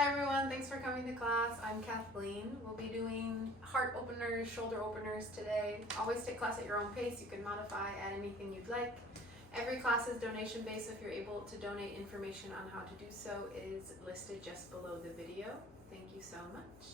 Hi everyone, thanks for coming to class. I'm Kathleen. We'll be doing heart openers, shoulder openers today. Always take class at your own pace. You can modify, add anything you'd like. Every class is donation based, so if you're able to donate, information on how to do so is listed just below the video. Thank you so much.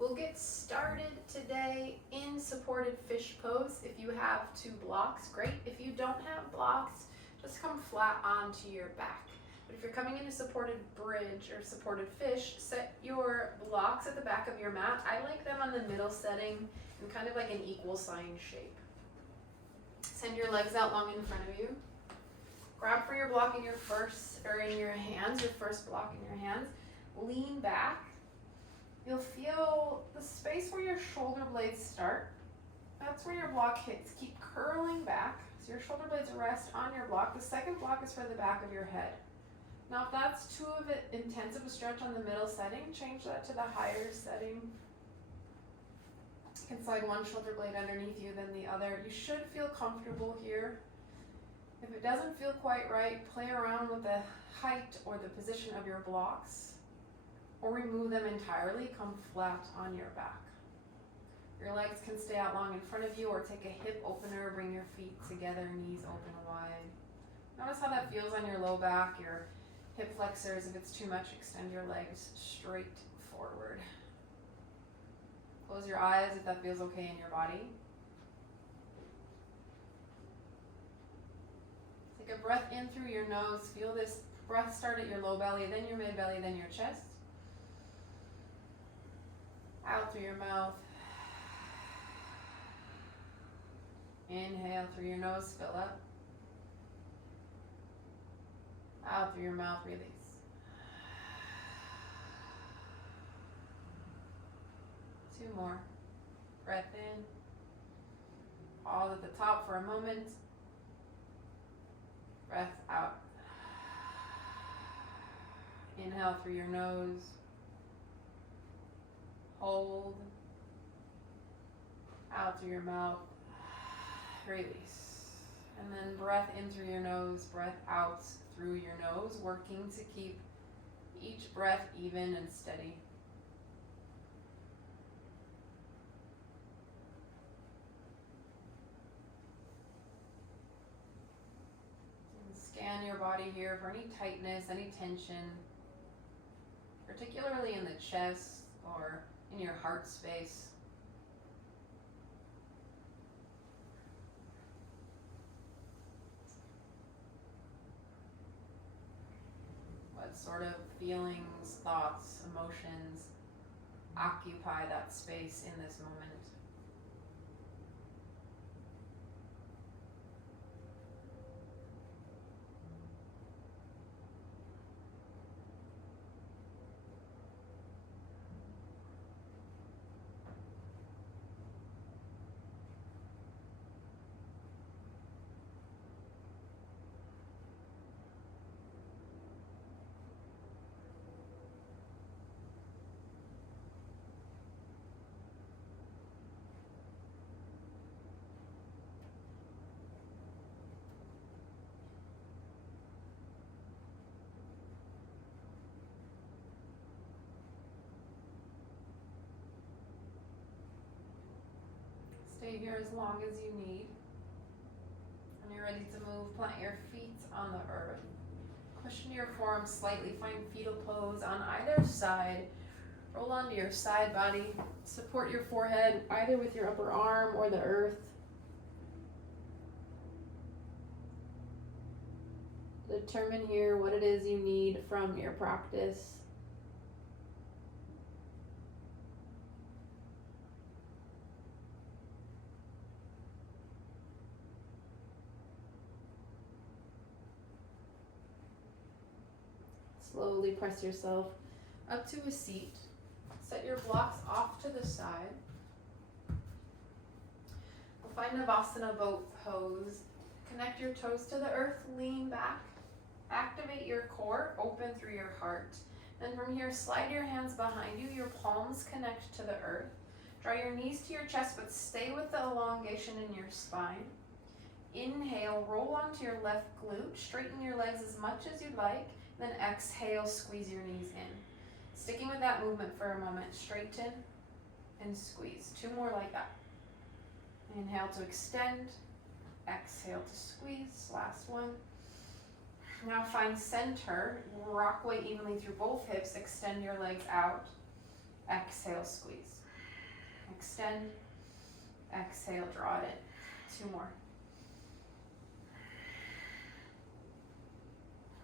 We'll get started today in supported fish pose. If you have two blocks, great. If you don't have blocks, just come flat onto your back. But if you're coming into supported bridge or supported fish, set your blocks at the back of your mat. I like them on the middle setting in kind of like an equal sign shape. Send your legs out long in front of you. Grab for your block in your first, or in your hands, your first block in your hands. Lean back. You'll feel the space where your shoulder blades start. That's where your block hits. Keep curling back. So your shoulder blades rest on your block. The second block is for the back of your head. Now if that's too intense of a stretch on the middle setting, change that to the higher setting. You can slide one shoulder blade underneath you, then the other. You should feel comfortable here. If it doesn't feel quite right, play around with the height or the position of your blocks, or remove them entirely. Come flat on your back. Your legs can stay out long in front of you, or take a hip opener, bring your feet together, knees open wide. Notice how that feels on your low back, your hip flexors. If it's too much, extend your legs straight forward. Close your eyes if that feels okay in your body. Take a breath in through your nose. Feel this breath start at your low belly, then your mid belly, then your chest. Out through your mouth. Inhale through your nose, fill up. Out through your mouth, release. Two more. Breath in. Pause at the top for a moment. Breath out. Inhale through your nose. Hold. Out through your mouth. Release. And then breath in through your nose, breath out through your nose, working to keep each breath even and steady. And scan your body here for any tightness, any tension, particularly in the chest or in your heart space. What sort of feelings, thoughts, emotions occupy that space in this moment? Stay here as long as you need. When you're ready to move, plant your feet on the earth. Cushion your forearms slightly. Find fetal pose on either side. Roll onto your side body. Support your forehead either with your upper arm or the earth. Determine here what it is you need from your practice. Slowly press yourself up to a seat. Set your blocks off to the side. We'll find Navasana boat pose. Connect your toes to the earth, lean back. Activate your core, open through your heart. Then from here, slide your hands behind you. Your palms connect to the earth. Draw your knees to your chest, but stay with the elongation in your spine. Inhale, roll onto your left glute. Straighten your legs as much as you'd like. Then exhale, squeeze your knees in. Sticking with that movement for a moment, straighten and squeeze. 2 more like that. Inhale to extend, exhale to squeeze, last one. Now find center, rock weight evenly through both hips, extend your legs out, exhale, squeeze. Extend, exhale, draw it in. 2 more.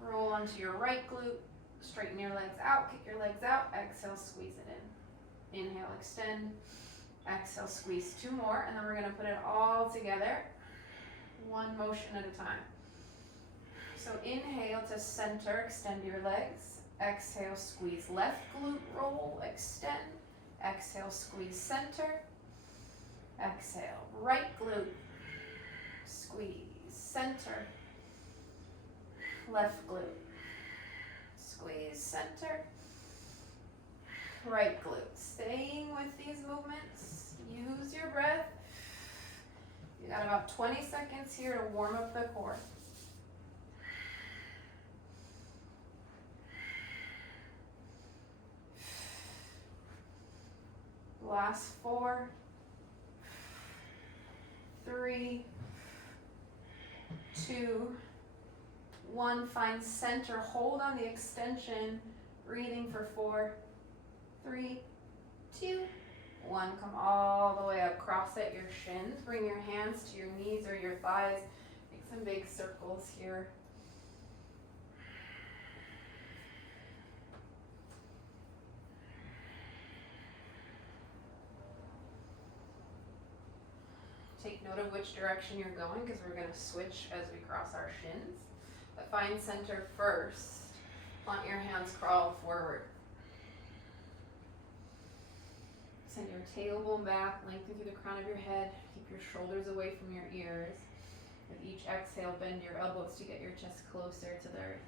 Roll onto your right glute, straighten your legs out, kick your legs out, exhale, squeeze it in. Inhale, extend, exhale, squeeze. 2 more, and then we're gonna put it all together, one motion at a time. So inhale to center, extend your legs, exhale, squeeze. Left glute roll, extend, exhale, squeeze, center, exhale. Right glute, squeeze, center, left glute, squeeze, center, right glute. Staying with these movements, use your breath. You got about 20 seconds here to warm up the core. Last 4, 3, 2, 1. Find center, hold on the extension, breathing for 4, 3, 2, 1. Come all the way up, cross at your shins, bring your hands to your knees or your thighs, make some big circles here. Take note of which direction you're going because we're going to switch as we cross our shins. But find center first. Let your hands crawl forward. Send your tailbone back, lengthen through the crown of your head. Keep your shoulders away from your ears. With each exhale, bend your elbows to get your chest closer to the earth.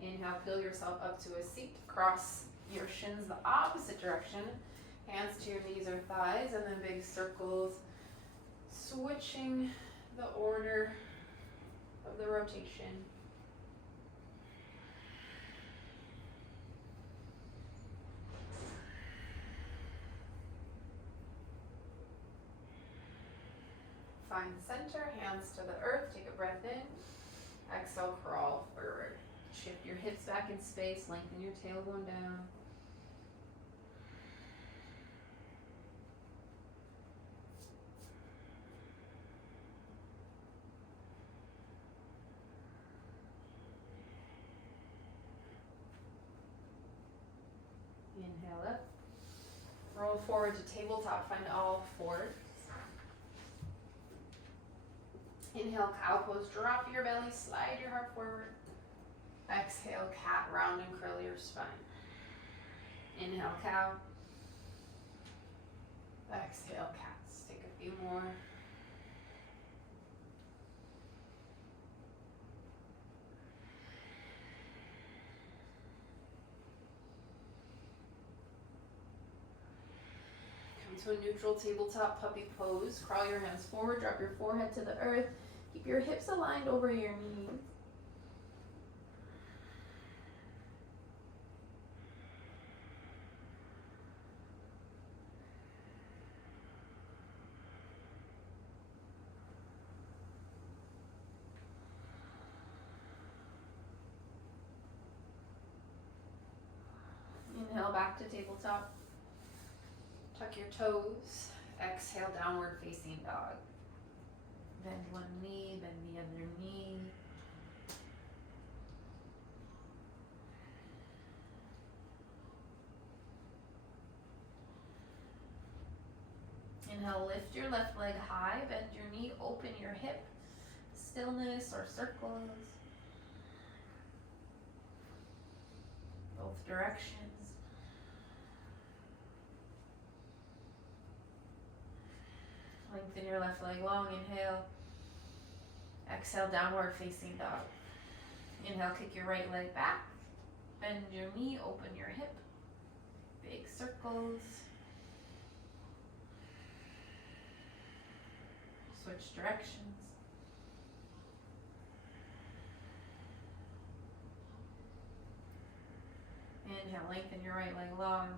Inhale, fill yourself up to a seat. Cross your shins the opposite direction. Hands to your knees or thighs, and then big circles. Switching the order of the rotation. Find center, hands to the earth. Take a breath in. Exhale, crawl forward. Shift your hips back in space. Lengthen your tailbone down. Inhale up. Roll forward to tabletop. Find all fours. Inhale, cow pose. Drop your belly. Slide your heart forward. Exhale, cat, round and curl your spine. Inhale, cow. Exhale, cats. Take a few more. Come to a neutral tabletop puppy pose. Crawl your hands forward. Drop your forehead to the earth. Keep your hips aligned over your knees. Inhale, back to tabletop. Tuck your toes. Exhale, downward facing dog. Bend one knee, bend the other knee. Inhale, lift your left leg high, bend your knee, open your hip. Stillness or circles. Both directions. Lengthen your left leg long. Inhale. Exhale, downward facing dog. Inhale, kick your right leg back. Bend your knee, open your hip. Big circles. Switch directions. Inhale, lengthen your right leg long.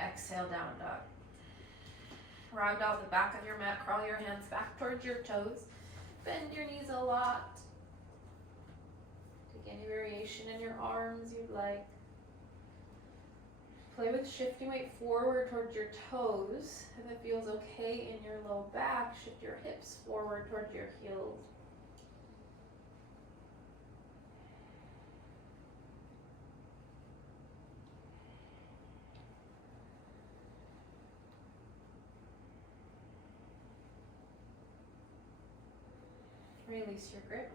Exhale, down dog. Ragdoll the back of your mat, crawl your hands back towards your toes. Bend your knees a lot. Take any variation in your arms you'd like. Play with shifting weight forward towards your toes. If it feels okay in your low back, shift your hips forward towards your heels. Release your grip.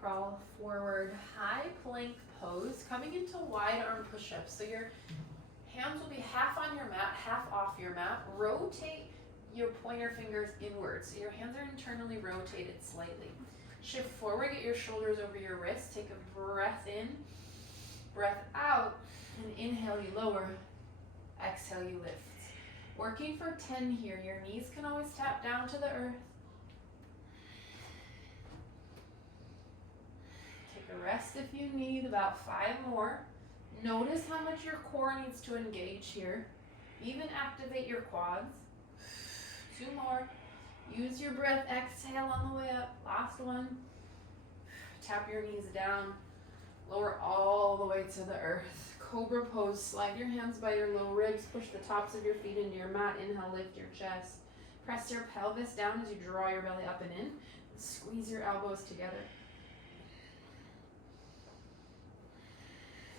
Crawl forward, high plank pose, coming into wide arm push-ups. So your hands will be half on your mat, half off your mat. Rotate your pointer fingers inward, so your hands are internally rotated slightly. Shift forward, get your shoulders over your wrists. Take a breath in, breath out, and inhale, you lower. Exhale, you lift. Working for 10 here. Your knees can always tap down to the earth. Take a rest if you need, about 5 more. Notice how much your core needs to engage here. Even activate your quads. 2 more. Use your breath, exhale on the way up. Last one. Tap your knees down. Lower all the way to the earth. Cobra pose. Slide your hands by your low ribs. Push the tops of your feet into your mat. Inhale, lift your chest. Press your pelvis down as you draw your belly up and in. Squeeze your elbows together.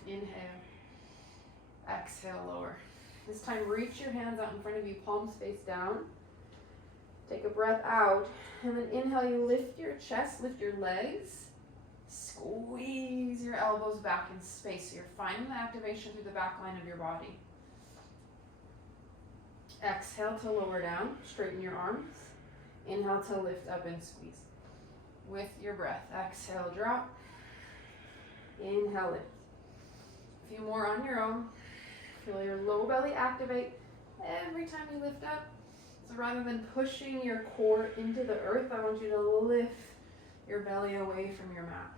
Inhale. Exhale, lower. This time, reach your hands out in front of you, palms face down. Take a breath out, and then inhale, you lift your chest, lift your legs. Squeeze your elbows back in space, so you're finding the activation through the back line of your body. Exhale to lower down, straighten your arms. Inhale to lift up and squeeze. With your breath, exhale, drop. Inhale, lift. A few more on your own. Feel your low belly activate every time you lift up. So rather than pushing your core into the earth, I want you to lift your belly away from your mat.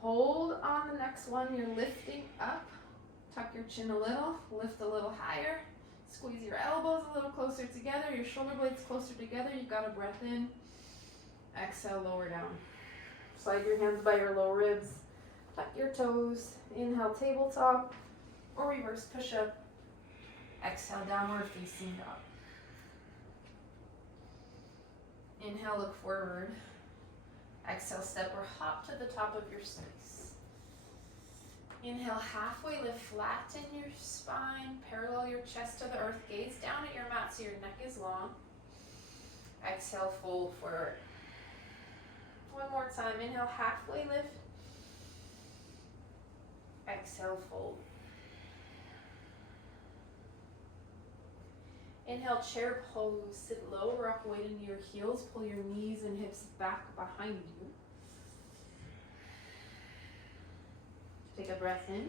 Hold on the next one. You're lifting up. Tuck your chin a little. Lift a little higher. Squeeze your elbows a little closer together. Your shoulder blades closer together. You've got a breath in. Exhale, lower down. Slide your hands by your low ribs. Tuck your toes. Inhale, tabletop or reverse push-up. Exhale, downward facing dog. Inhale, look forward. Exhale, step or hop to the top of your space. Inhale, halfway lift, flatten your spine, parallel your chest to the earth, gaze down at your mat so your neck is long. Exhale, fold forward. One more time, inhale, halfway lift. Exhale, fold. Inhale, chair pose, sit low, rock weight into your heels, pull your knees and hips back behind you. Take a breath in.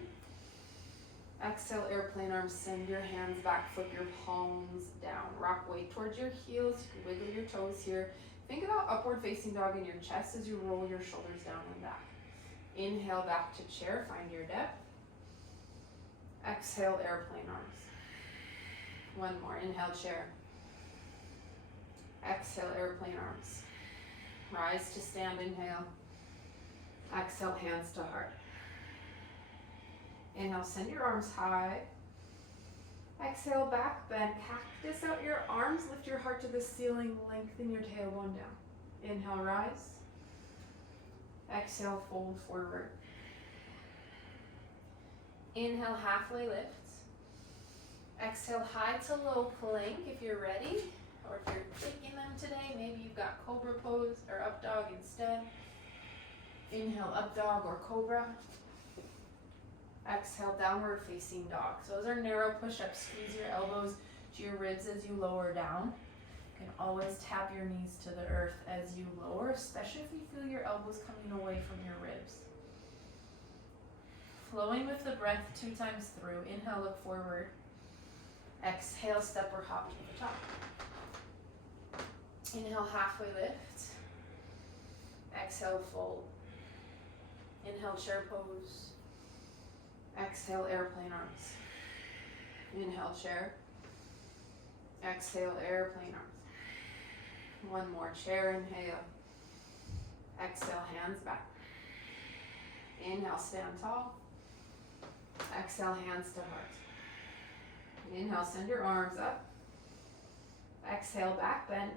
Exhale, airplane arms, send your hands back, flip your palms down. Rock weight towards your heels, you can wiggle your toes here. Think about upward facing dog in your chest as you roll your shoulders down and back. Inhale, back to chair, find your depth. Exhale, airplane arms. One more, inhale, chair. Exhale, airplane arms. Rise to stand, inhale. Exhale, hands to heart. Inhale, send your arms high. Exhale, back bend. Cactus out your arms, lift your heart to the ceiling, lengthen your tailbone down. Inhale, rise. Exhale, fold forward. Inhale, halfway lift. Exhale, high to low plank if you're ready, or if you're taking them today, maybe you've got cobra pose or up dog instead. Inhale, up dog or cobra. Exhale, downward facing dog. So those are narrow push-ups. Squeeze your elbows to your ribs as you lower down. You can always tap your knees to the earth as you lower, especially if you feel your elbows coming away from your ribs. Flowing with the breath 2 times through. Inhale, look forward. Exhale, step or hop to the top. Inhale, halfway lift. Exhale, fold. Inhale, chair pose. Exhale, airplane arms. Inhale, chair. Exhale, airplane arms. One more, chair, inhale. Exhale, hands back. Inhale, stand tall. Exhale, hands to heart. Inhale, send your arms up. Exhale, back bend.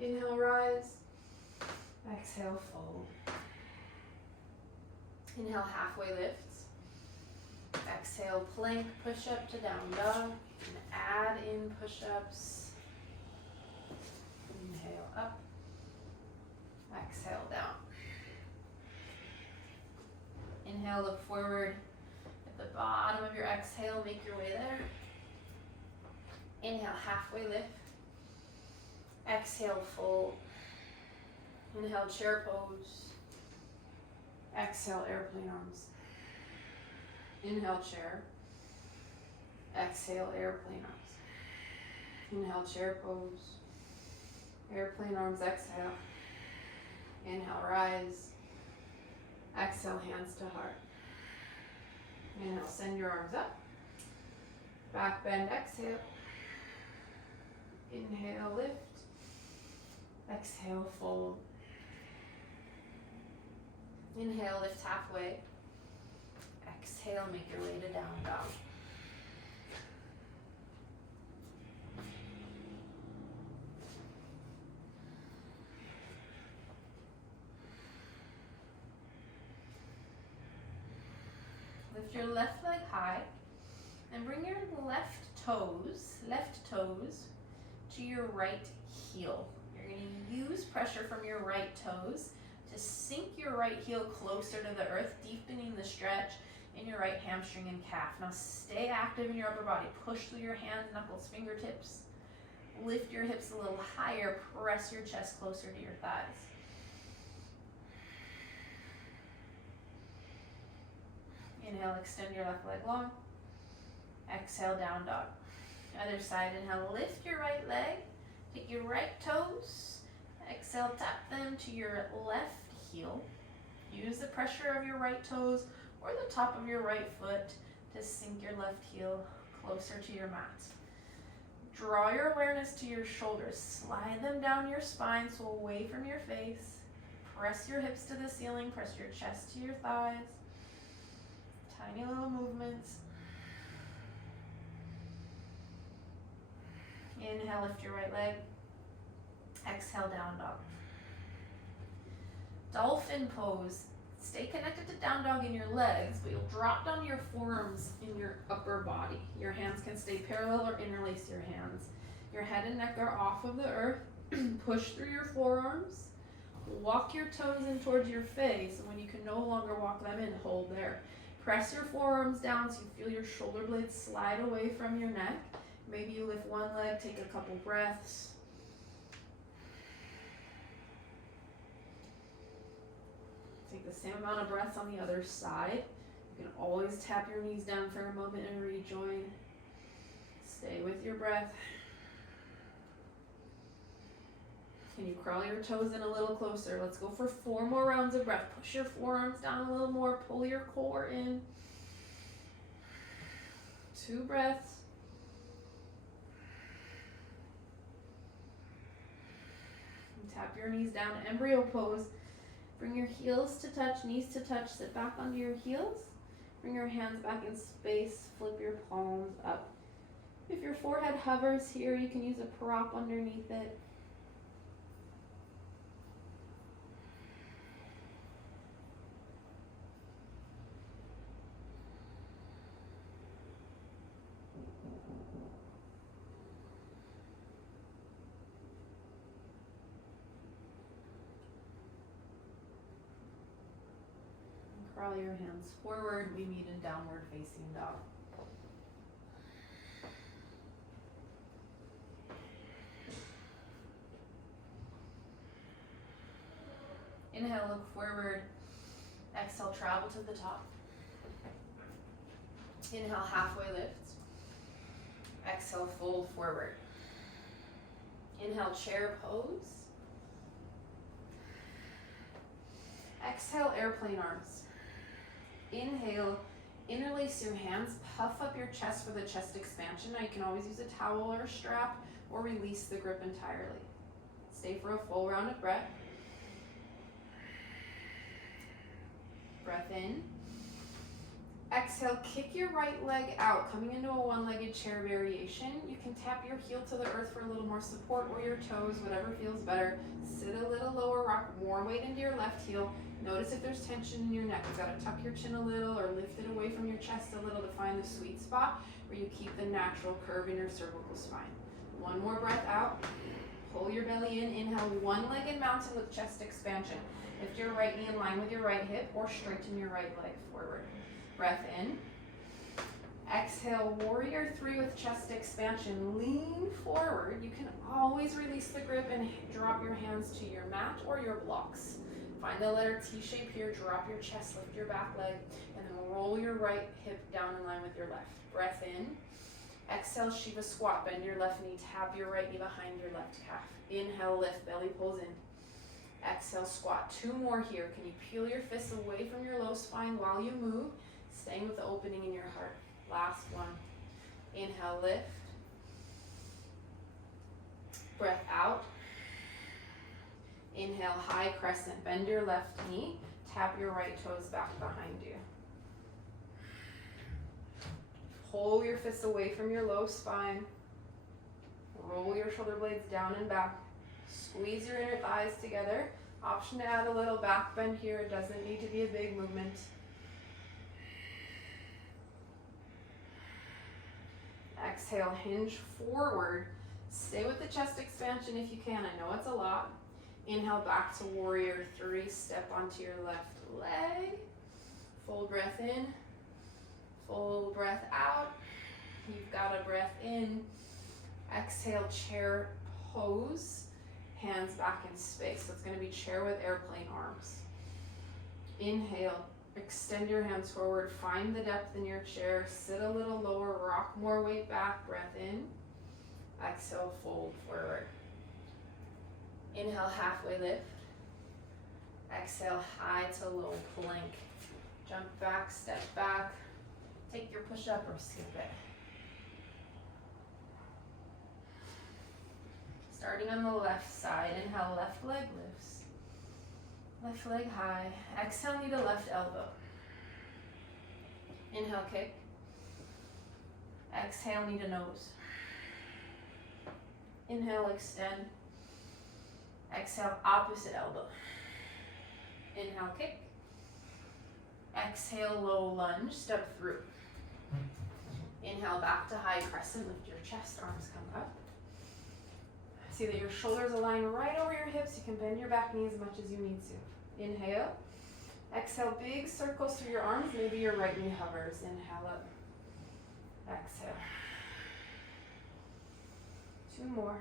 Inhale, rise. Exhale, fold. Inhale, halfway lifts. Exhale, plank, push up to down dog. And add in push-ups. Inhale, up. Exhale, down. Inhale, look forward. At the bottom of your exhale, make your way there. Inhale, halfway lift. Exhale, fold. Inhale, chair pose. Exhale, airplane arms. Inhale, chair. Exhale, airplane arms. Inhale, chair pose. Airplane arms, exhale. Inhale, rise. Exhale, hands to heart. Inhale, send your arms up. Back bend, exhale. Inhale, lift. Exhale, fold. Inhale, lift halfway. Exhale, make your way to down dog. Lift your left leg high and bring your left toes to your right heel. You're going to use pressure from your right toes to sink your right heel closer to the earth, deepening the stretch in your right hamstring and calf. Now stay active in your upper body. Push through your hands, knuckles, fingertips. Lift your hips a little higher. Press your chest closer to your thighs. Inhale, extend your left leg long. Exhale, down dog. Other side, inhale, lift your right leg. Take your right toes. Exhale, tap them to your left heel. Use the pressure of your right toes or the top of your right foot to sink your left heel closer to your mat. Draw your awareness to your shoulders. Slide them down your spine, so away from your face. Press your hips to the ceiling. Press your chest to your thighs. Tiny little movements. Inhale, lift your right leg. Exhale, down dog. Dolphin pose. Stay connected to down dog in your legs, but you'll drop down your forearms in your upper body. Your hands can stay parallel or interlace your hands. Your head and neck are off of the earth. Push through your forearms. Walk your toes in towards your face, and when you can no longer walk them in, hold there. Press your forearms down so you feel your shoulder blades slide away from your neck. Maybe you lift one leg, take a couple breaths. Take the same amount of breaths on the other side. You can always tap your knees down for a moment and rejoin. Stay with your breath. Can you crawl your toes in a little closer? Let's go for 4 more rounds of breath. Push your forearms down a little more. Pull your core in. 2 breaths. And tap your knees down. Embryo pose. Bring your heels to touch, knees to touch. Sit back onto your heels. Bring your hands back in space. Flip your palms up. If your forehead hovers here, you can use a prop underneath it. Crawl your hands forward. We meet in downward facing dog. Inhale, look forward. Exhale, travel to the top. Inhale, halfway lift. Exhale, fold forward. Inhale, chair pose. Exhale, airplane arms. Inhale, interlace your hands, puff up your chest for the chest expansion. Now you can always use a towel or a strap or release the grip entirely. Stay for a full round of breath. Breath in. Exhale, kick your right leg out, coming into a one-legged chair variation. You can tap your heel to the earth for a little more support, or your toes, whatever feels better. Sit a little lower, rock more weight into your left heel. Notice if there's tension in your neck. You've got to tuck your chin a little or lift it away from your chest a little to find the sweet spot where you keep the natural curve in your cervical spine. One more breath out. Pull your belly in. Inhale, one-legged mountain with chest expansion. Lift your right knee in line with your right hip or straighten your right leg forward. Breath in. Exhale, warrior three with chest expansion. Lean forward. You can always release the grip and drop your hands to your mat or your blocks. Find the letter T shape here. Drop your chest, lift your back leg, and then roll your right hip down in line with your left. Breath in. Exhale, Shiva squat. Bend your left knee. Tap your right knee behind your left calf. Inhale, lift. Belly pulls in. Exhale, squat. Two more here. Can you peel your fists away from your low spine while you move? Staying with the opening in your heart. Last one. Inhale, lift. Breath out. Inhale, high crescent. Bend your left knee. Tap your right toes back behind you. Pull your fists away from your low spine. Roll your shoulder blades down and back. Squeeze your inner thighs together. Option to add a little back bend here. It doesn't need to be a big movement. Exhale, hinge forward. Stay with the chest expansion if you can. I know it's a lot. Inhale, back to warrior three. Step onto your left leg. Full breath in. Full breath out. You've got a breath in. Exhale, chair pose. Hands back in space. So it's going to be chair with airplane arms. Inhale. Extend your hands forward, find the depth in your chair, sit a little lower, rock more weight back, breath in. Exhale, fold forward. Inhale, halfway lift. Exhale, high to low plank. Jump back, step back. Take your push-up or skip it. Starting on the left side, inhale, left leg lifts. Left leg high. Exhale, knee to left elbow. Inhale, kick. Exhale, knee to nose. Inhale, extend. Exhale, opposite elbow. Inhale, kick. Exhale, low lunge, step through. Inhale, back to high crescent. Lift your chest, arms come up. See that your shoulders align right over your hips. You can bend your back knee as much as you need to. Inhale. Exhale, big circles through your arms. Maybe your right knee hovers. Inhale up. Exhale. Two more.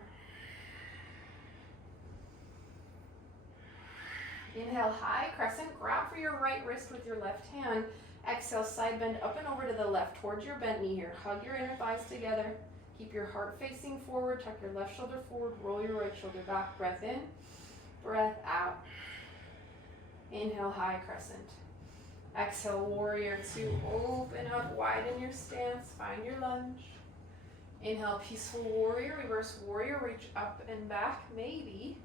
Inhale, high crescent. Grab for your right wrist with your left hand. Exhale, side bend up and over to the left towards your bent knee here. Hug your inner thighs together. Keep your heart facing forward. Tuck your left shoulder forward. Roll your right shoulder back. Breath in. Breath out. Inhale, high crescent. Exhale, warrior two. Open up, widen your stance. Find your lunge. Inhale, peaceful warrior. Reverse warrior. Reach up and back. Maybe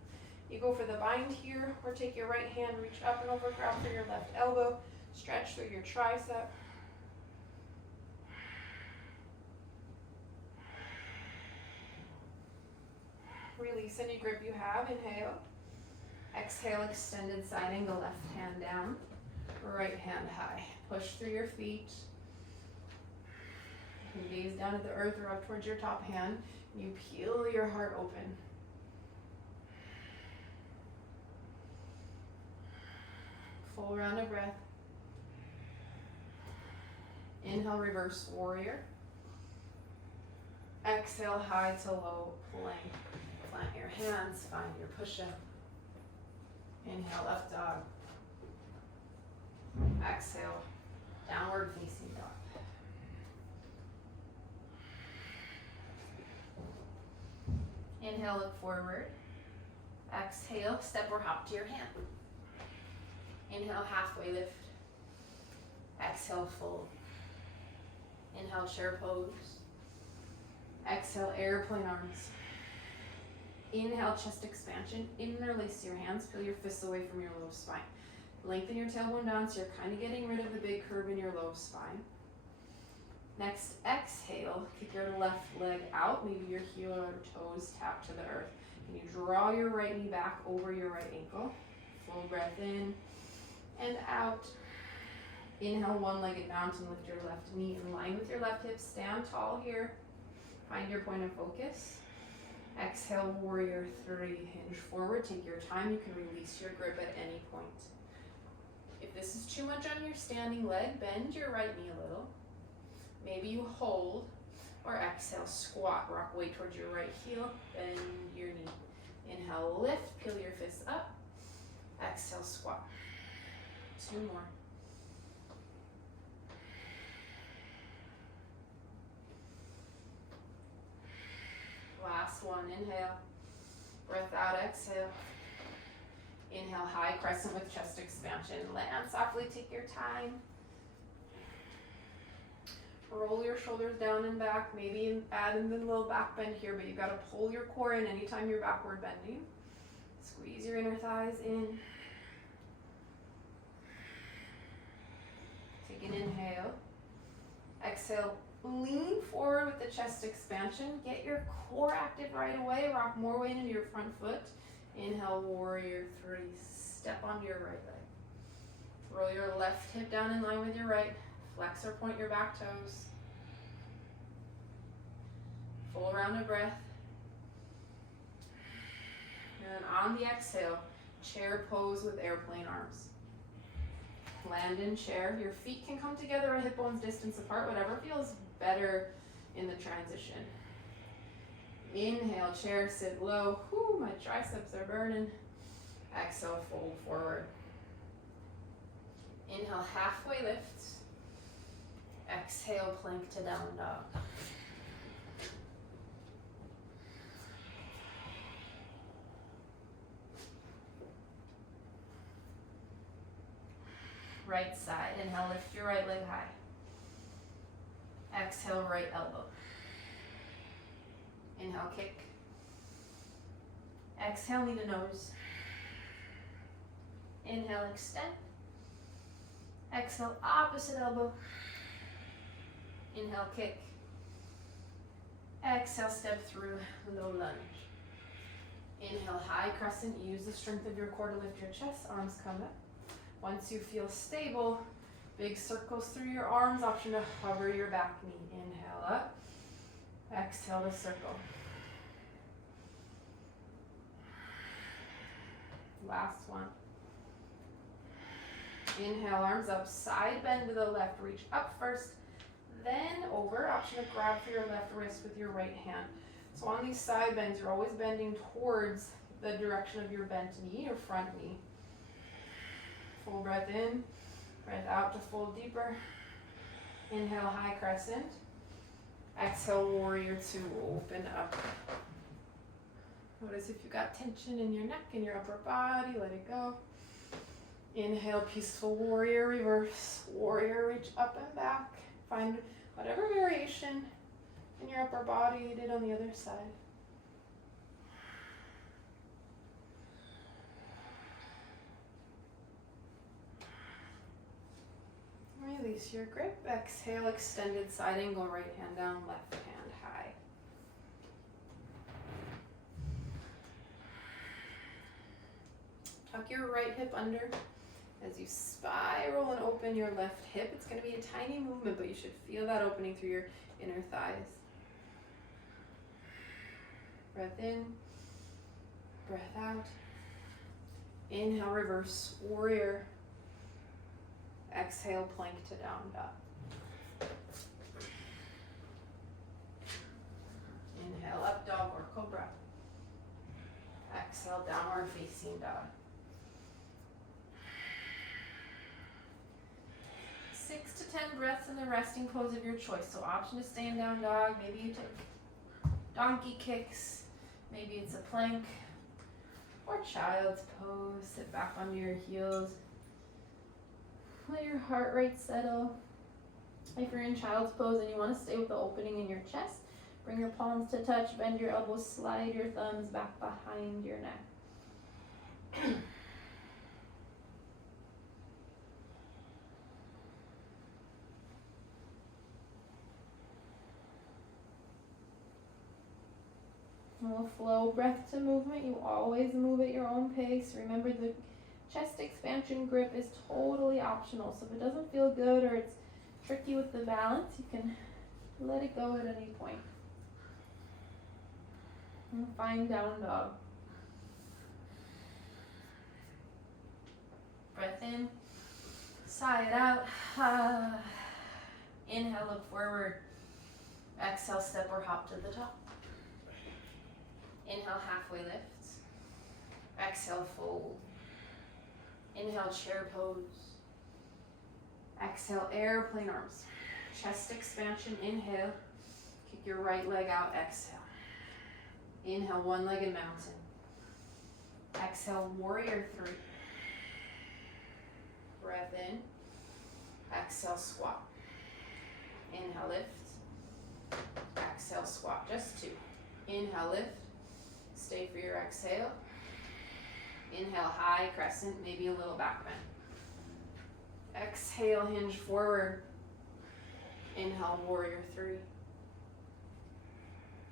you go for the bind here, or take your right hand, reach up and over, grab for your left elbow. Stretch through your tricep. Release any grip you have. Inhale. Exhale, extended side angle, left hand down, right hand high. Push through your feet. You can gaze down at the earth or up towards your top hand. You peel your heart open. Full round of breath. Inhale, reverse warrior. Exhale, high to low plank. Plant your hands, find your push-up. Inhale, up dog. Exhale, downward facing dog. Inhale, look forward. Exhale, step or hop to your hand. Inhale, halfway lift. Exhale, fold. Inhale, chair pose. Exhale, airplane arms. Inhale, chest expansion. Interlace your hands, peel your fists away from your low spine. Lengthen your tailbone down so you're kind of getting rid of the big curve in your low spine. Next, exhale, kick your left leg out. Maybe your heel or toes tap to the earth. Can you draw your right knee back over your right ankle? Full breath in and out. Inhale, one-legged mountain. Lift your left knee in line with your left hip. Stand tall here. Find your point of focus. Exhale, warrior three. Hinge forward. Take your time. You can release your grip at any point. If this is too much on your standing leg, bend your right knee a little. Maybe you hold, or exhale, squat. Rock weight towards your right heel. Bend your knee. Inhale, lift. Peel your fists up. Exhale, squat. 2 more. Last one, inhale. Breath out, exhale. Inhale, high crescent with chest expansion. Land softly, take your time. Roll your shoulders down and back. Maybe add in the little back bend here, but you've got to pull your core in anytime you're backward bending. Squeeze your inner thighs in. Take an inhale. Exhale, lean forward with the chest expansion. Get your core active right away. Rock more weight into your front foot. Inhale, warrior three. Step onto your right leg. Roll your left hip down in line with your right. Flex or point your back toes. Full round of breath. And on the exhale, chair pose with airplane arms. Land in chair. Your feet can come together at hip bones distance apart, whatever feels better in the transition. Inhale, chair, sit low. Whew, my triceps are burning. Exhale, fold forward. Inhale, halfway lift. Exhale, plank to down dog. Right side. Inhale, lift your right leg high. Exhale, right elbow. Inhale, kick. Exhale, knee to nose. Inhale, extend. Exhale, opposite elbow. Inhale, kick. Exhale, step through, low lunge. Inhale, high crescent. Use the strength of your core to lift your chest. Arms come up. Once you feel stable, big circles through your arms. Option to hover your back knee. Inhale up. Exhale to circle. Last one. Inhale, arms up. Side bend to the left. Reach up first, then over. Option to grab for your left wrist with your right hand. So on these side bends, you're always bending towards the direction of your bent knee or front knee. Full breath in, breath out to fold deeper. Inhale, high crescent. Exhale, warrior two, open up. Notice if you got tension in your neck and your upper body, let it go. Inhale, peaceful warrior, reverse. Warrior, reach up and back. Find whatever variation in your upper body you did on the other side. Release your grip. Exhale, extended side angle, right hand down, left hand high. Tuck your right hip under as you spiral and open your left hip. It's going to be a tiny movement, but you should feel that opening through your inner thighs. Breath in, breath out. Inhale, reverse warrior. Exhale, plank to down dog. Inhale, up dog or cobra. Exhale, downward facing dog. 6 to 10 breaths in the resting pose of your choice. So option to stay in down dog. Maybe you take donkey kicks. Maybe it's a plank or child's pose. Sit back on your heels. Let your heart rate settle. If you're in child's pose and you want to stay with the opening in your chest, bring your palms to touch, bend your elbows, slide your thumbs back behind your neck. And we'll flow breath to movement. You always move at your own pace. Remember, the chest expansion grip is totally optional. So if it doesn't feel good or it's tricky with the balance, you can let it go at any point. And find down dog. Breath in, sigh it out. Inhale, look forward. Exhale, step or hop to the top. Inhale, halfway lift. Exhale, fold. Inhale, chair pose. Exhale, airplane arms. Chest expansion, inhale. Kick your right leg out, exhale. Inhale, one-legged mountain. Exhale, warrior three. Breath in. Exhale, squat. Inhale, lift. Exhale, squat, just two. Inhale, lift. Stay for your exhale. Inhale, high crescent, maybe a little back bend. Exhale, hinge forward. Inhale, warrior three.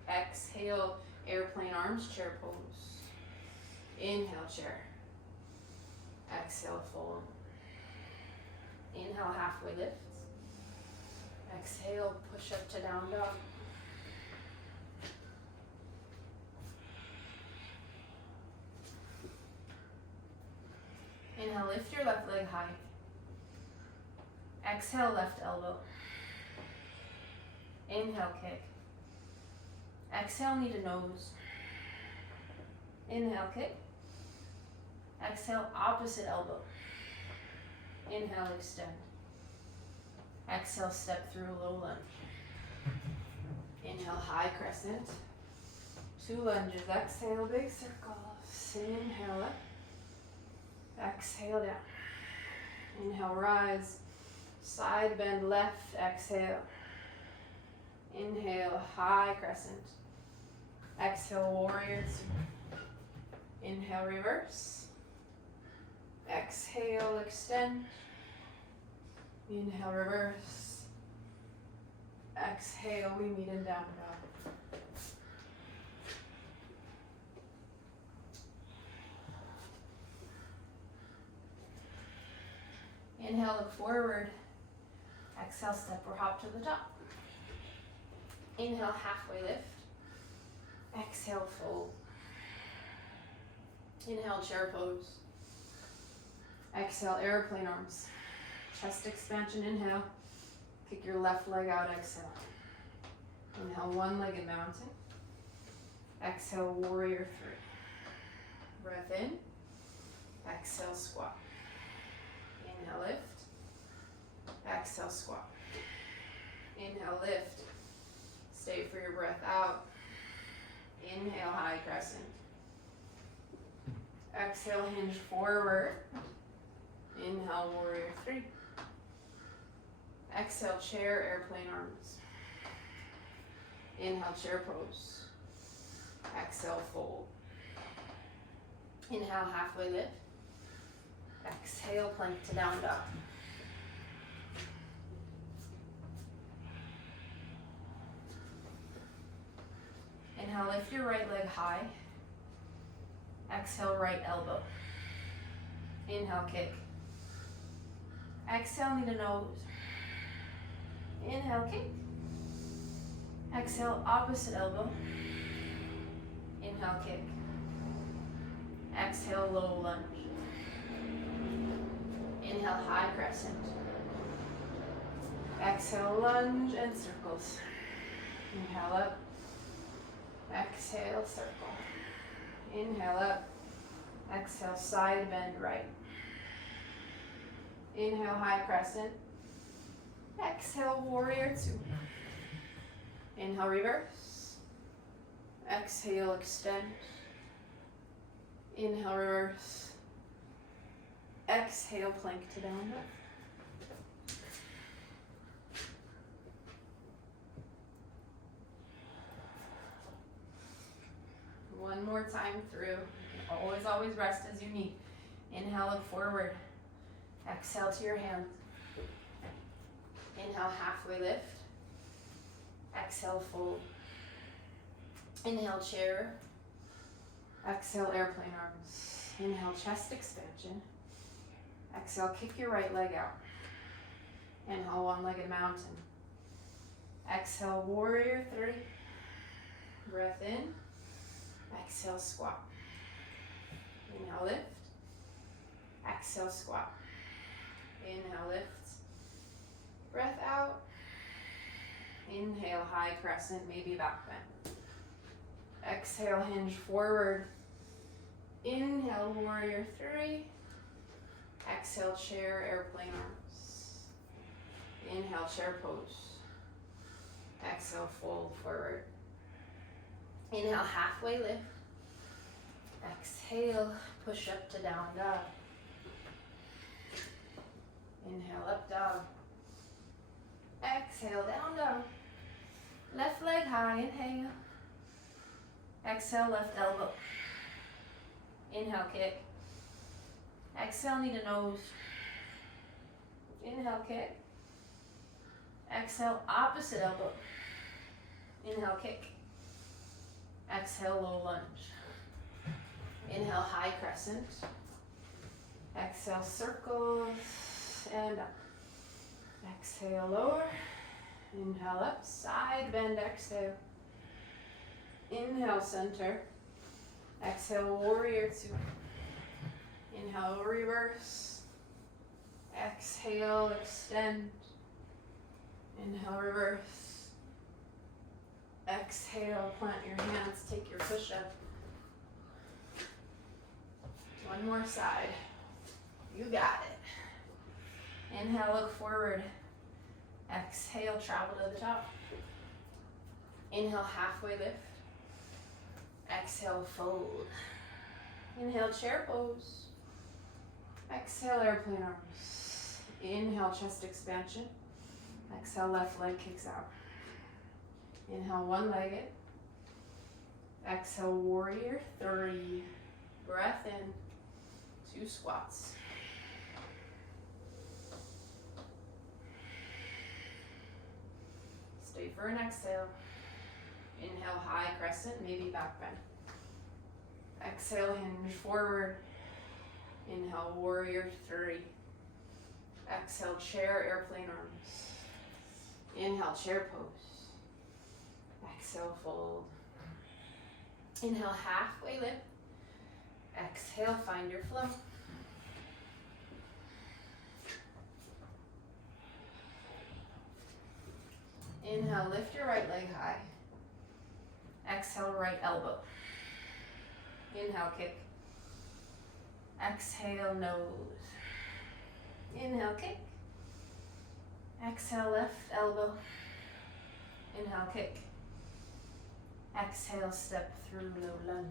Exhale, airplane arms, chair pose. Inhale, chair. Exhale, fold. Inhale, halfway lift. Exhale, push up to down dog. Inhale, lift your left leg high. Exhale, left elbow. Inhale, kick. Exhale, knee to nose. Inhale, kick. Exhale, opposite elbow. Inhale, extend. Exhale, step through low lunge. Inhale, high crescent. Two lunges. Exhale, big circles. Inhale up. Exhale down. Inhale, rise. Side bend left. Exhale. Inhale, high crescent. Exhale, warrior two. Inhale, reverse. Exhale, extend. Inhale, reverse. Exhale, we meet in down dog. Inhale, look forward. Exhale, step or hop to the top. Inhale, halfway lift. Exhale, fold. Inhale, chair pose. Exhale, airplane arms. Chest expansion, inhale. Kick your left leg out, exhale. Inhale, one-legged mountain. Exhale, warrior three. Breath in. Exhale, squat. Inhale, lift. Exhale, squat. Inhale, lift. Stay for your breath out. Inhale, high crescent. Exhale, hinge forward. Inhale, warrior three. Exhale, chair, airplane arms. Inhale, chair pose. Exhale, fold. Inhale, halfway lift. Exhale, plank to down dog. Inhale, lift your right leg high. Exhale, right elbow. Inhale, kick. Exhale, knee to nose. Inhale, kick. Exhale, opposite elbow. Inhale, kick. Exhale, low lunge. Inhale, high crescent. Exhale, lunge and circles. Inhale up. Exhale, circle. Inhale up. Exhale, side bend right. Inhale, high crescent. Exhale, warrior two. Inhale, reverse. Exhale, extend. Inhale, reverse. Exhale, plank to down dog. One more time through. Always rest as you need. Inhale, look forward. Exhale to your hands. Inhale, halfway lift. Exhale, fold. Inhale, chair. Exhale, airplane arms. Inhale, chest expansion. Exhale, kick your right leg out. Inhale, one-legged mountain. Exhale, warrior three. Breath in. Exhale, squat. Inhale, lift. Exhale, squat. Inhale, lift. Breath out. Inhale, high crescent, maybe back bend. Exhale, hinge forward. Inhale, warrior three. Exhale, chair, airplane arms. Inhale, chair pose. Exhale, fold forward. Inhale, halfway lift. Exhale, push up to down dog. Inhale, up dog. Exhale, down dog. Left leg high, inhale. Exhale, left elbow. Inhale, kick. Exhale, knee to nose. Inhale, kick. Exhale, opposite elbow. Inhale, kick. Exhale, low lunge. Inhale, high crescent. Exhale, circles and up. Exhale, lower. Inhale, up, side bend, exhale. Inhale, center. Exhale, warrior two. Inhale, reverse. Exhale, extend. Inhale, reverse. Exhale, plant your hands, take your push-up. One more side. You got it. Inhale, look forward. Exhale, travel to the top. Inhale, halfway lift. Exhale, fold. Inhale, chair pose. Exhale, airplane arms. Inhale, chest expansion. Exhale, left leg kicks out. Inhale, one-legged. Exhale, warrior three. Breath in, 2 squats. Stay for an exhale. Inhale, high crescent, maybe back bend. Exhale, hinge forward. Inhale, warrior three. Exhale, chair, airplane arms. Inhale, chair pose. Exhale, fold. Inhale, halfway lift. Exhale, find your flow. Inhale, lift your right leg high. Exhale, right elbow. Inhale, kick. Exhale, nose. Inhale, kick. Exhale, left elbow. Inhale, kick. Exhale, step through low lunge.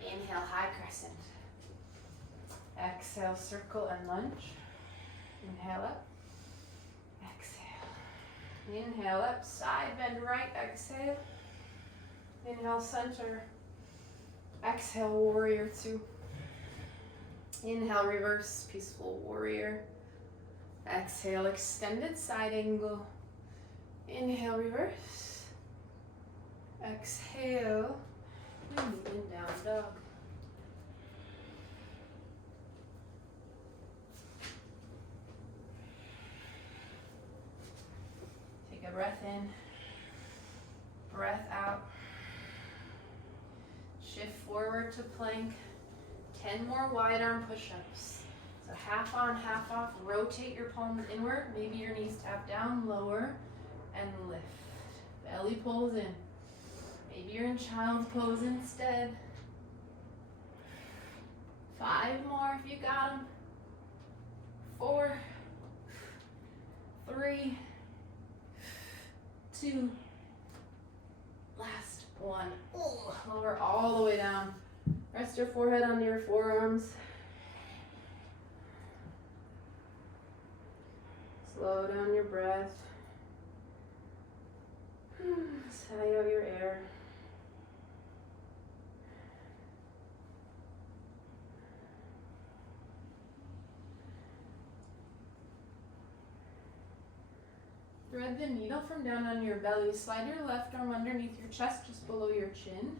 Inhale, high crescent. Exhale, circle and lunge. Inhale up. Exhale. Inhale up, side bend right, exhale. Inhale, center. Exhale, warrior two. Inhale, reverse, peaceful warrior. Exhale, extended side angle. Inhale, reverse. Exhale, and moving down dog. Take a breath in, breath out. Shift forward to plank. 10 more wide arm push-ups. So half on, half off. Rotate your palms inward. Maybe your knees tap down, lower, and lift. Belly pulls in. Maybe you're in child's pose instead. 5 more if you got them. 4, 3, 2, last one. Ooh, lower all the way down. Rest your forehead onto your forearms. Slow down your breath. Sigh out your air. thread the needle from down on your belly. Slide your left arm underneath your chest, just below your chin.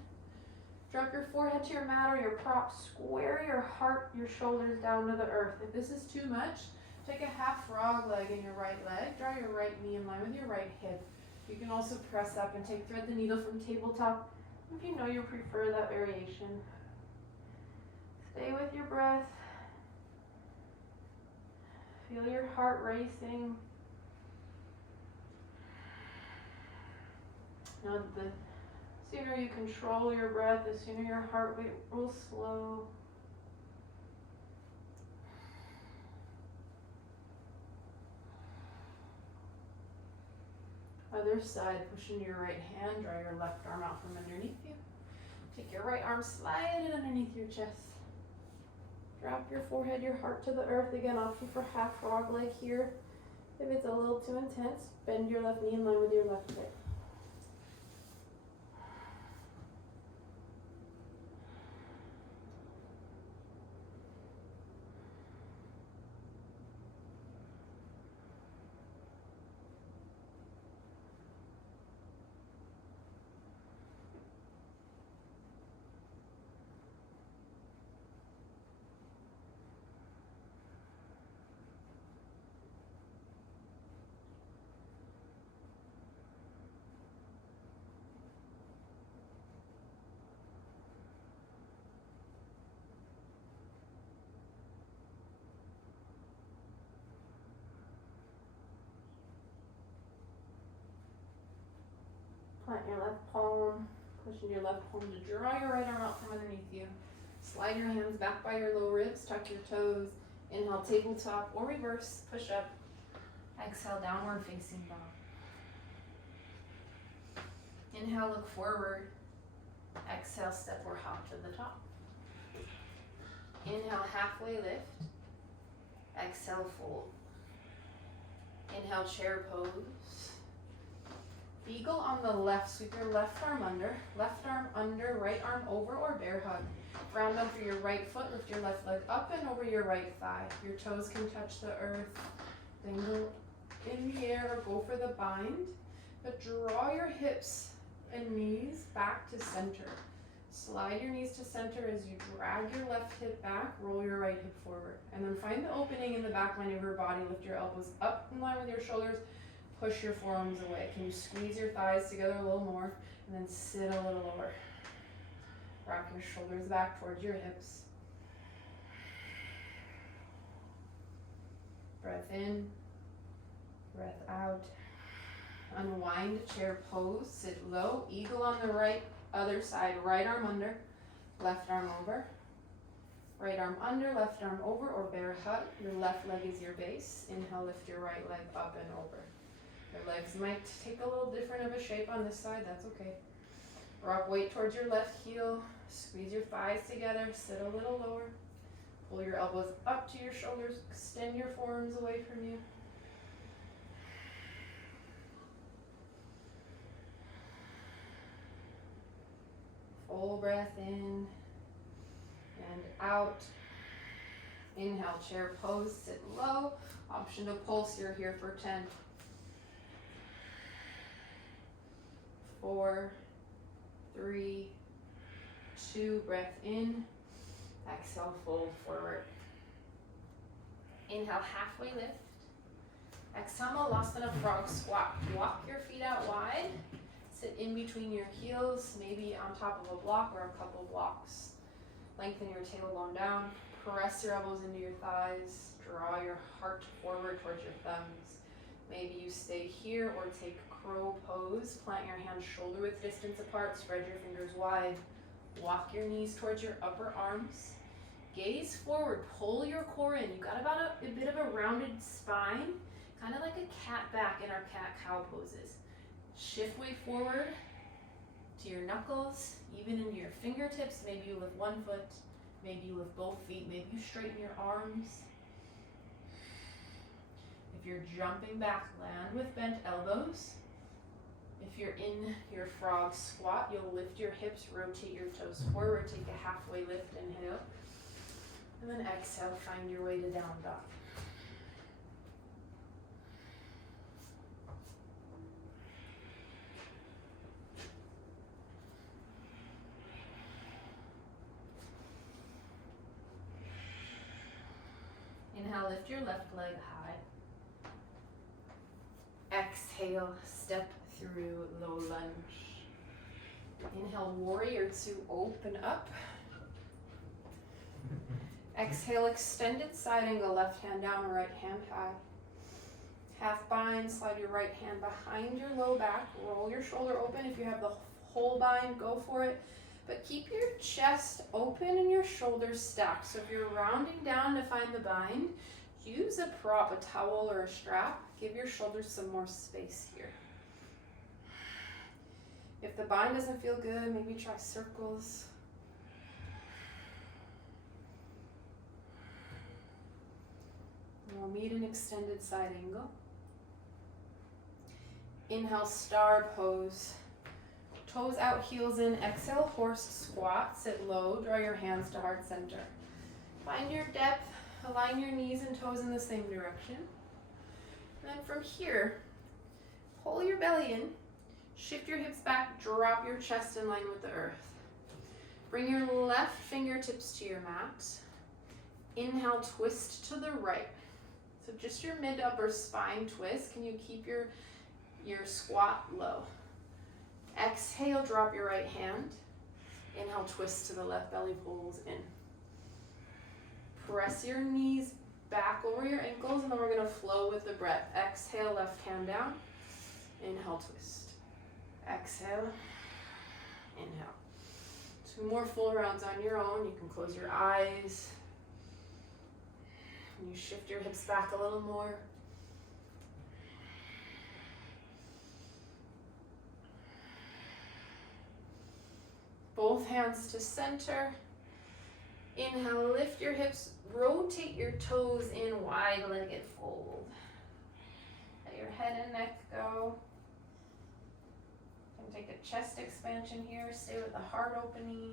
Drop your forehead to your mat or your prop. Square your heart, your shoulders down to the earth. If this is too much, take a half frog leg in your right leg. Draw your right knee in line with your right hip. You can also press up and take thread the needle from tabletop if you know you prefer that variation. Stay with your breath. Feel your heart racing. Know that the sooner you control your breath, the sooner your heart rate will slow. Other side, push into your right hand, draw your left arm out from underneath you. Take your right arm, slide it underneath your chest. Drop your forehead, your heart to the earth. Again, option for half frog leg here. If it's a little too intense, bend your left knee in line with your left hip. Plant your left palm, push into your left palm to draw your right arm out from underneath you. Slide your hands back by your low ribs, tuck your toes. Inhale, tabletop or reverse, push up. Exhale, downward facing dog. Inhale, look forward. Exhale, step or hop to the top. Inhale, halfway lift. Exhale, fold. Inhale, chair pose. Eagle on the left, sweep your left arm under, right arm over or bear hug. Round down for your right foot, lift your left leg up and over your right thigh. Your toes can touch the earth. Then go in the air or go for the bind. But draw your hips and knees back to center. Slide your knees to center as you drag your left hip back, roll your right hip forward. And then find the opening in the back line of your body, lift your elbows up in line with your shoulders. Push your forearms away. Can you squeeze your thighs together a little more? And then sit a little lower. Rock your shoulders back towards your hips. Breath in, breath out. Unwind, chair pose, sit low. Eagle on the right, other side. Right arm under, left arm over. Right arm under, left arm over, or bear hug. Your left leg is your base. Inhale, lift your right leg up and over. Your legs might take a little different of a shape on this side, that's okay. Rock weight towards your left heel, squeeze your thighs together, sit a little lower. Pull your elbows up to your shoulders, extend your forearms away from you. Full breath in and out. Inhale, chair pose, sit low. Option to pulse, you're here for 10. 4, 3, 2, breath in. Exhale, fold forward. Inhale, halfway lift. Exhale, Malasana frog squat. Walk your feet out wide. Sit in between your heels, maybe on top of a block or a couple blocks. Lengthen your tailbone down. Press your elbows into your thighs. Draw your heart forward towards your thumbs. Maybe you stay here or take crow pose. Plant your hands shoulder width distance apart. Spread your fingers wide. Walk your knees towards your upper arms. Gaze forward. Pull your core in. You've got about a bit of a rounded spine, kind of like a cat back in our cat-cow poses. Shift weight forward to your knuckles, even into your fingertips. Maybe you lift one foot. Maybe you lift both feet. Maybe you straighten your arms. If you're jumping back, land with bent elbows. If you're in your frog squat, you'll lift your hips, rotate your toes forward, take a halfway lift, inhale. And then exhale, find your way to down dog. Inhale, lift your left leg high. Exhale, step through low lunge. Inhale, warrior two, open up. Exhale, extended side angle, left hand down, right hand high. Half bind, slide your right hand behind your low back, roll your shoulder open. If you have the whole bind, go for it. But keep your chest open and your shoulders stacked. So if you're rounding down to find the bind, use a prop, a towel or a strap. Give your shoulders some more space here. If the bind doesn't feel good, maybe try circles. And we'll meet an extended side angle. Inhale, star pose. Toes out, heels in. Exhale, horse squat. Sit low, draw your hands to heart center. Find your depth, align your knees and toes in the same direction. And then from here, pull your belly in, shift your hips back, drop your chest in line with the earth. Bring your left fingertips to your mat. Inhale, twist to the right. So just your mid-upper spine twist. Can you keep your squat low? Exhale, drop your right hand. Inhale, twist to the left, belly pulls in. Press your knees back over your ankles, and then we're gonna flow with the breath. Exhale, left hand down. Inhale, twist. Exhale, inhale. 2 more full rounds on your own. You can close your eyes. And you shift your hips back a little more. Both hands to center. Inhale, lift your hips, rotate your toes in, wide-legged fold. Let your head and neck go. You can take a chest expansion here, stay with the heart opening.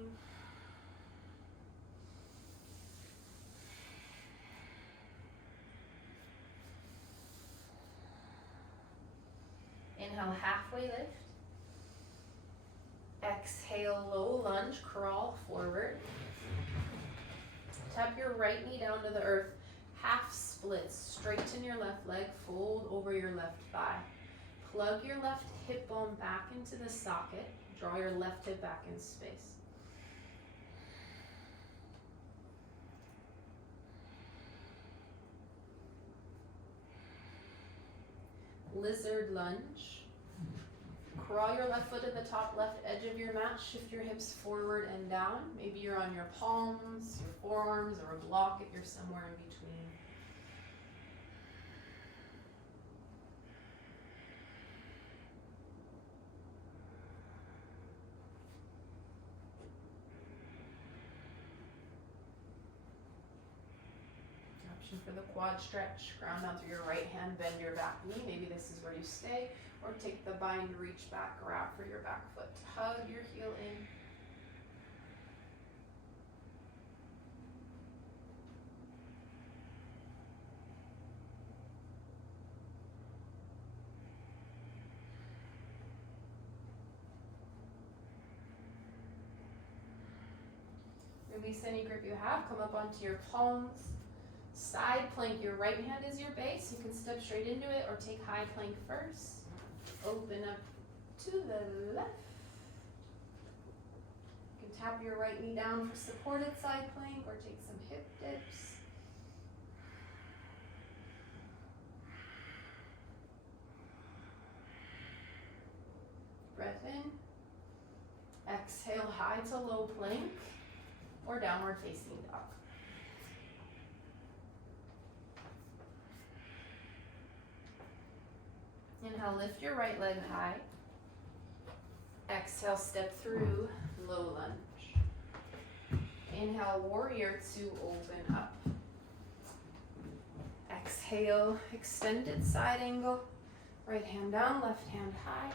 Inhale, halfway lift. Exhale, low lunge, crawl forward. Tap your right knee down to the earth. Half split, straighten your left leg, fold over your left thigh. Plug your left hip bone back into the socket. Draw your left hip back in space. Lizard lunge. Crawl your left foot to the top left edge of your mat. Shift your hips forward and down. Maybe you're on your palms, your forearms, or a block if you're somewhere in between. Option for the quad stretch. Ground down through your right hand, bend your back knee. Maybe this is where you stay. Or take the bind, reach back, grab for your back foot. Hug your heel in. Release any grip you have. Come up onto your palms. Side plank. Your right hand is your base. You can step straight into it or take high plank first. Open up to the left. You can tap your right knee down for supported side plank or take some hip dips. Breath in. Exhale, high to low plank or downward facing dog. Inhale, lift your right leg high. Exhale, step through low lunge. Inhale, warrior two, open up. Exhale, extended side angle. Right hand down, left hand high.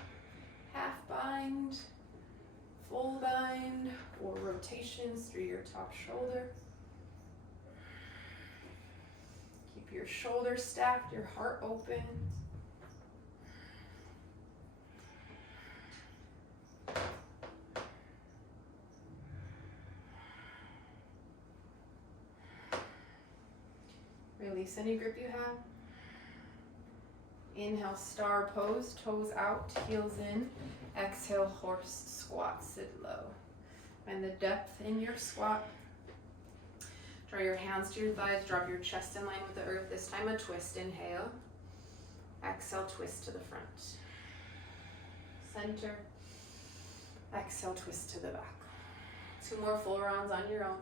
Half bind, full bind, or rotations through your top shoulder. Keep your shoulders stacked, your heart open. Release any grip you have. Inhale, star pose, toes out, heels in. Exhale, horse squat, sit low. Find the depth in your squat. Draw your hands to your thighs, drop your chest in line with the earth. This time a twist, inhale. Exhale, twist to the front. Center. Exhale, twist to the back. 2 more full rounds on your own.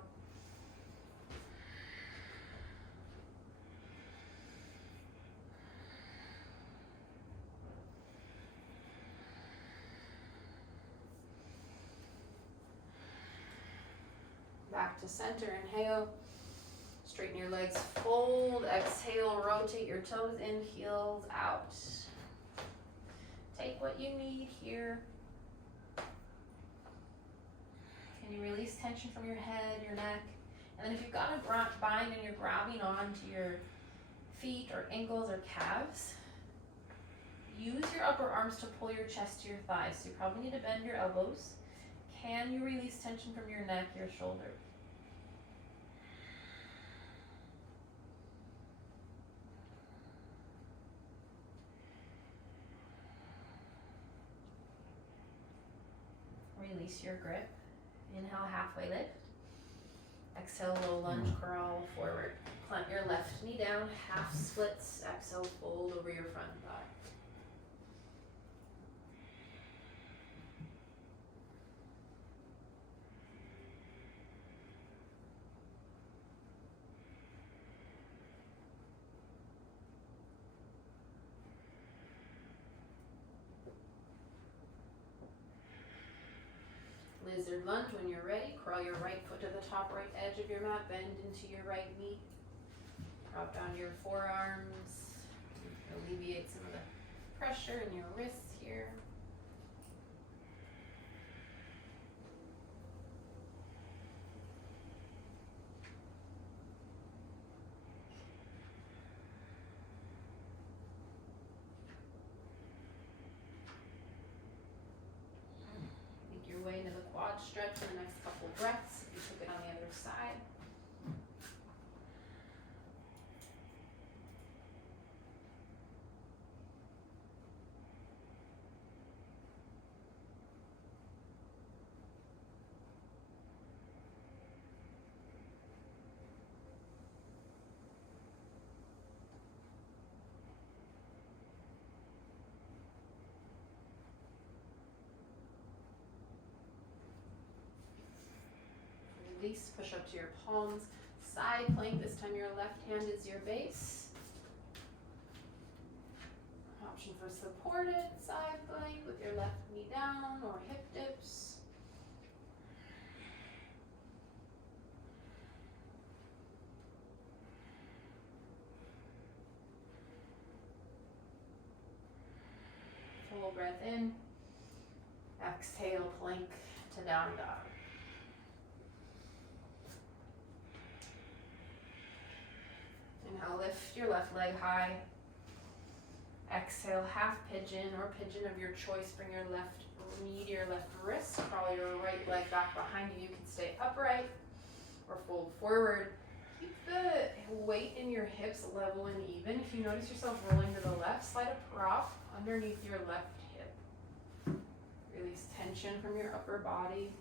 Back to center, inhale. Straighten your legs, fold, exhale, rotate your toes in, heels out. Take what you need here. Can you release tension from your head, your neck? And then if you've got a bind and you're grabbing onto your feet or ankles or calves, use your upper arms to pull your chest to your thighs. So you probably need to bend your elbows. Can you release tension from your neck, your shoulders? Release your grip. Inhale, halfway lift. Exhale, low lunge, crawl forward. Plant your left knee down, half splits. Exhale, fold over your front thigh. Lizard lunge when you're ready. Crawl your right foot to the top right edge of your mat. Bend into your right knee. Drop down your forearms. Alleviate some of the pressure in your wrists here. Make your way into the quad stretch for the next couple breaths. If you took it on the other side. Release, push up to your palms. Side plank, this time your left hand is your base. Option for supported side plank with your left knee down or hip dips. Full breath in. Exhale, plank to down dog. Inhale, lift your left leg high. Exhale, half pigeon or pigeon of your choice. Bring your left knee to your left wrist. Crawl your right leg back behind you. You can stay upright or fold forward. Keep the weight in your hips level and even. If you notice yourself rolling to the left, slide a prop underneath your left hip. Release tension from your upper body.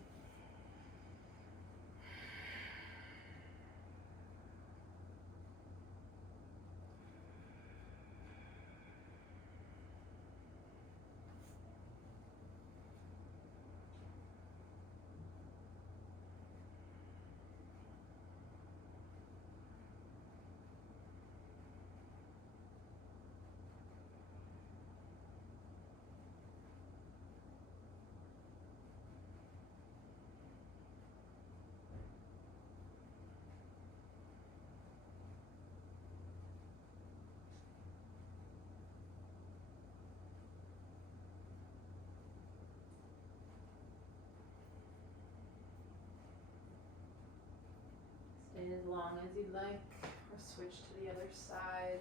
Stay as long as you'd like, or switch to the other side.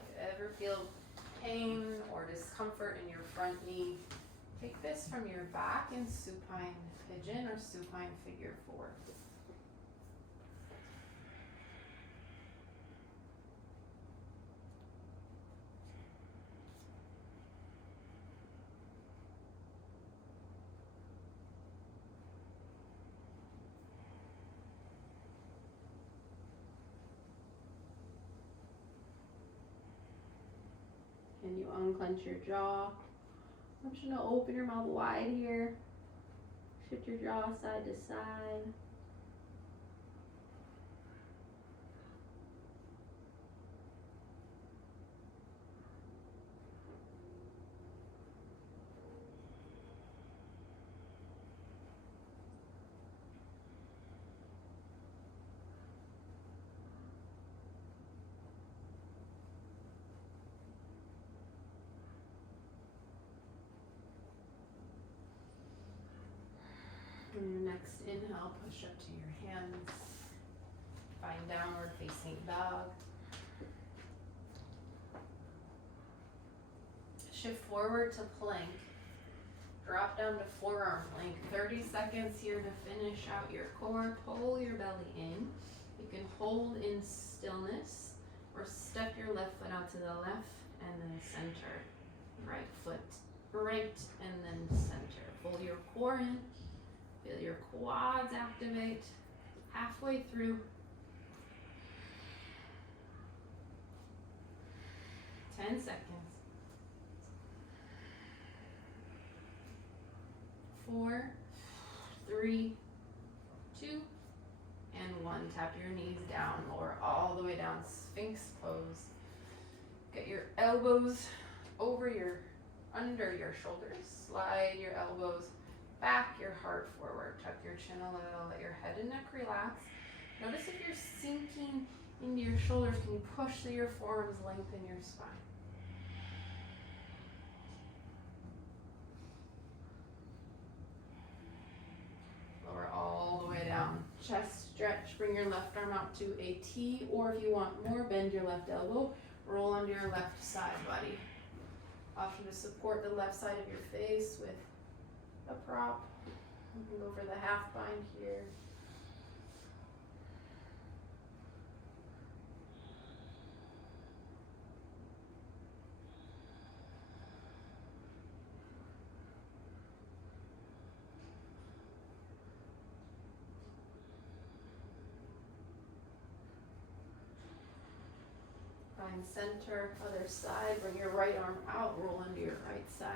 If you ever feel pain or discomfort in your front knee, Take this from your back in supine pigeon or supine figure 4. Can you unclench your jaw? I want you to open your mouth wide here. Shift your jaw side to side. And your next inhale, push up to your hands. Find downward facing dog. Shift forward to plank. Drop down to forearm plank. 30 seconds here to finish out your core. Pull your belly in. You can hold in stillness or step your left foot out to the left and then center. Right foot right and then center. Pull your core in. Feel your quads activate. Halfway through. 10 seconds. 4, 3, 2, and 1. Tap your knees down, lower all the way down, Sphinx pose. Get your elbows under your shoulders. Slide your elbows back, your heart forward. Tuck your chin a little, let your head and neck relax. Notice if you're sinking into your shoulders, can you push through your forearms, lengthen your spine? Lower all the way down. Chest stretch, bring your left arm out to a T, or if you want more, bend your left elbow, roll onto your left side body. Option to support the left side of your face with a prop. You can go for the half bind here. Find center, other side, bring your right arm out, roll into your right side.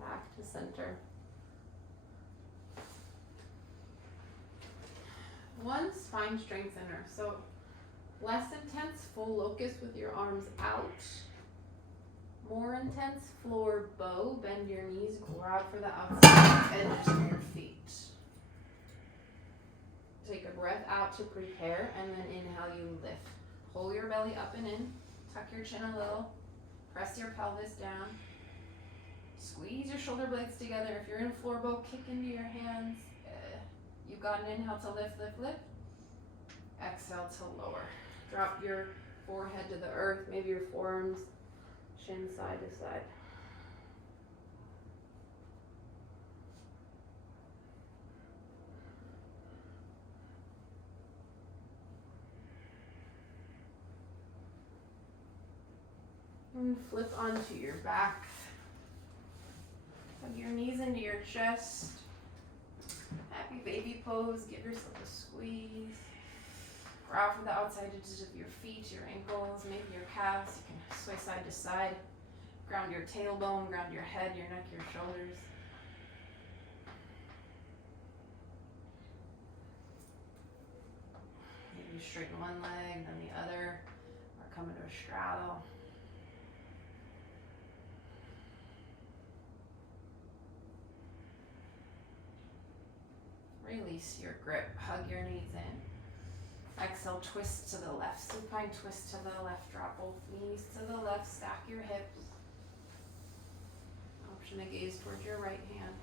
Back to center. One spine strengthener. So less intense full locust with your arms out. More intense floor bow. Bend your knees, grab for the outside edges of your feet. Take a breath out to prepare, and then inhale, you lift. Pull your belly up and in. Tuck your chin a little. Press your pelvis down. Squeeze your shoulder blades together. If you're in floor bow, kick into your hands. You've got an inhale to lift, lift, lift. Exhale to lower. Drop your forehead to the earth, maybe your forearms, shin side to side. And flip onto your back. Hug your knees into your chest. Happy baby pose. Give yourself a squeeze. Grab from the outside edges of your feet, your ankles, maybe your calves. You can sway side to side. Ground your tailbone, ground your head, your neck, your shoulders. Maybe you straighten one leg, then the other, or come into a straddle. Release your grip, hug your knees in. Exhale, twist to the left, supine twist to the left, drop both knees to the left, stack your hips. Option to gaze towards your right hand.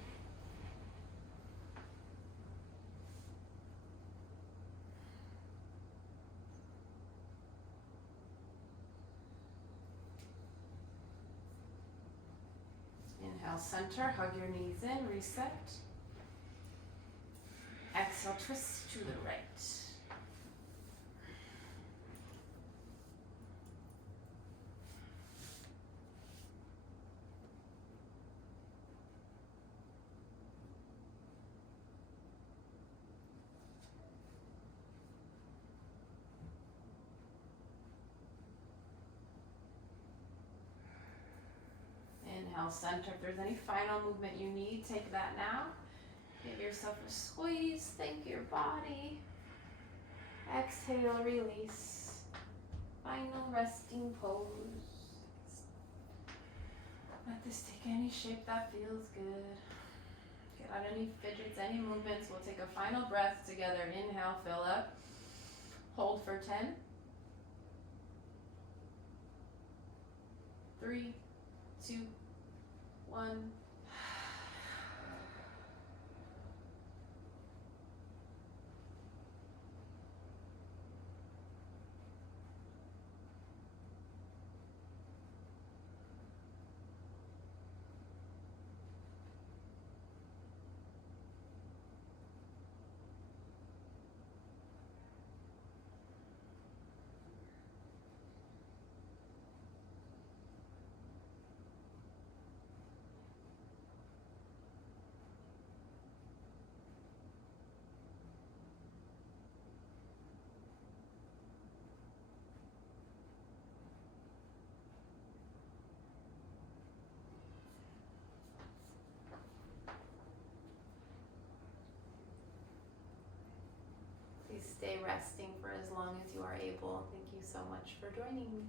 Inhale, center, hug your knees in, reset. Exhale, twist to the right. Inhale, center. If there's any final movement you need, take that now. Give yourself a squeeze, thank your body. Exhale, release. Final resting pose. Let this take any shape that feels good. Get out any fidgets, any movements. We'll take a final breath together. Inhale, fill up. Hold for 10. 3, 2, 1. Please stay resting for as long as you are able. Thank you so much for joining me.